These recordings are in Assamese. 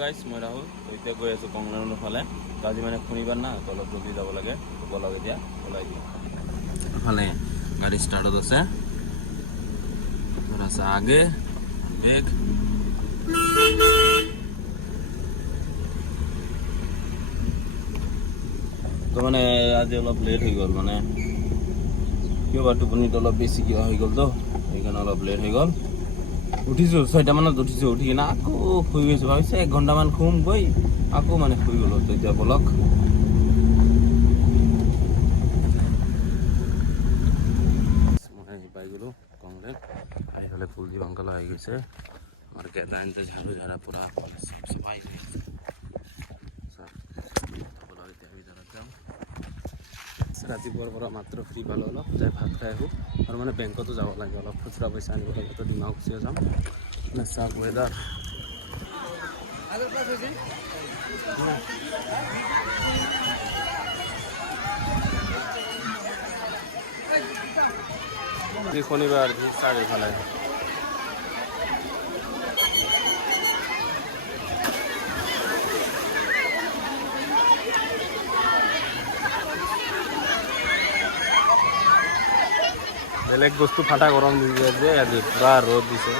গাইছ মই ৰাহুল এতিয়া গৈ আছোঁ কংলাৰৰ ফালে তো আজি মানে শনিবাৰ না তো অলপ জলদি যাব লাগে বলক এতিয়া ওলাই দিওঁ ফালে গাড়ী ষ্টাৰ্টত আছে আছে আগে বেগ তো মানে আজি অলপ লেট হৈ গ'ল মানে কিয় বা টোপনিটো অলপ বেছি কিবা হৈ গ'ল তো সেইকাৰণে অলপ লেট হৈ গ'ল উঠিছোঁ 6টা মানত উঠিছোঁ উঠি কিনে আকৌ শুই গৈছোঁ ভাবিছোঁ 1 ঘণ্টামান শুম গৈ আকৌ মানে শুই গ'লোঁ তো এতিয়া বলক মই পাই গ'লোঁ কংগ্ৰেছ আহি পেলাই কুলদীপ অংকল আহি গৈছে আমাৰ কেইটা আনিছে ঝাড়ু ঝাড়া পূৰা চাফাই হৈ আছে বলক এতিয়া ভিতৰত যাওঁ ৰাতিপুৱাৰ পৰা মাত্ৰ ফ্ৰী পালোঁ অলপ যাই ভাত খাই আহোঁ আৰু মানে বেংকতো যাব লাগে অলপ খুচুৰা পইচা আনিব লাগে তো ডিমাকুছিও যাম মানে চাওক ৱেডাৰ শনিবাৰ চাৰিফালে বেলেগ বস্তু ফাটা গৰম দি দিয়ে যে আজি পুৰা ৰ'দ দিছে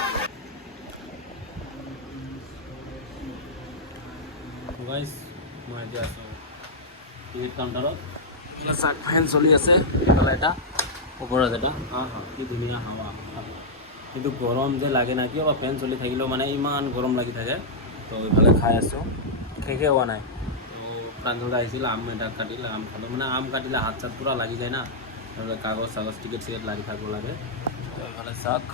গাইছ মই এতিয়া আছোঁ টিকেট কাউণ্টাৰত চাৰ্ট ফেন চলি আছে এইফালে এটা ওপৰত এটা কি ধুনীয়া হাৱা কিন্তু গৰম যে লাগে না কিয় বা ফেন চলি থাকিলেও মানে ইমান গৰম লাগি থাকে তো এইফালে খাই আছোঁ শেষে হোৱা নাই তো প্ৰাঞ্জল আহিছিল আম এটা কাটিলে আম খালোঁ মানে আম কাটিলে হাত চাত পূৰা লাগি যায় না কাগজ চাগজ টিকেট চিকেট লাগি থাকিব লাগে তো এইফালে চাওক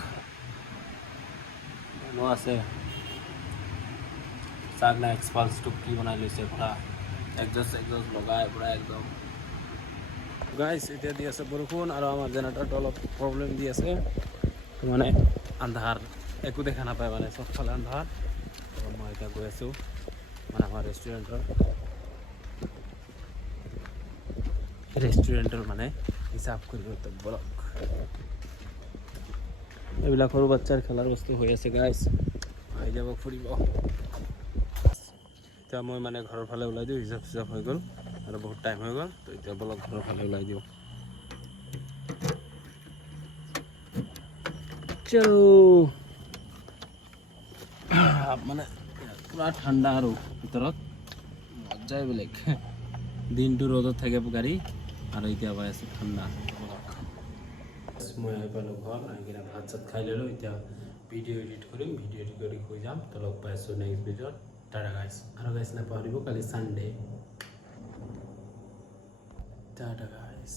মানুহ আছে চাওক না এক্সপালছটো কি বনাই লৈছে পূৰা একজষ্ট লগাই পূৰা একদম গাইছ এতিয়া দি আছে বৰষুণ আৰু আমাৰ জেনেৰেটৰটো অলপ প্ৰব্লেম দি আছে মানে আন্ধাৰ একো দেখা নাপায় মানে চবফালে আন্ধাৰ মই এতিয়া গৈ আছোঁ মানে আমাৰ ৰেষ্টুৰেণ্টৰ মানে হিচাপ কৰিব বলক এইবিলাক সৰু বাচ্চাৰ খেলাৰ বস্তু হৈ আছে গাইছ আহি যাব ফুৰিব এতিয়া মই মানে ঘৰৰ ফালে ওলাই দিওঁ হিচাপ চিচাপ হৈ গ'ল আৰু বহুত টাইম হৈ গ'ল তো এতিয়া বলক ঘৰৰ ফালে ওলাই দিওঁ চলো মানে পুৰা ঠাণ্ডা আৰু ভিতৰত মজাই বেলেগ দিনটো ৰ'দত থাকে গাড়ী আৰু এতিয়া পাই আছোঁ ঠাণ্ডা মই আহি পালোঁ ঘৰ আহি কিনে ভাত চাত খাই ল'লোঁ এতিয়া ভিডিঅ' এডিট কৰিম ভিডিঅ' এডিট কৰি শুই যাম তো লগ পাই আছোঁ নেক্সট ভিডিঅ'ত টাটা গাইছ আৰু গাইছ নাপাহৰিব কালি চানডে টাটা গাইছ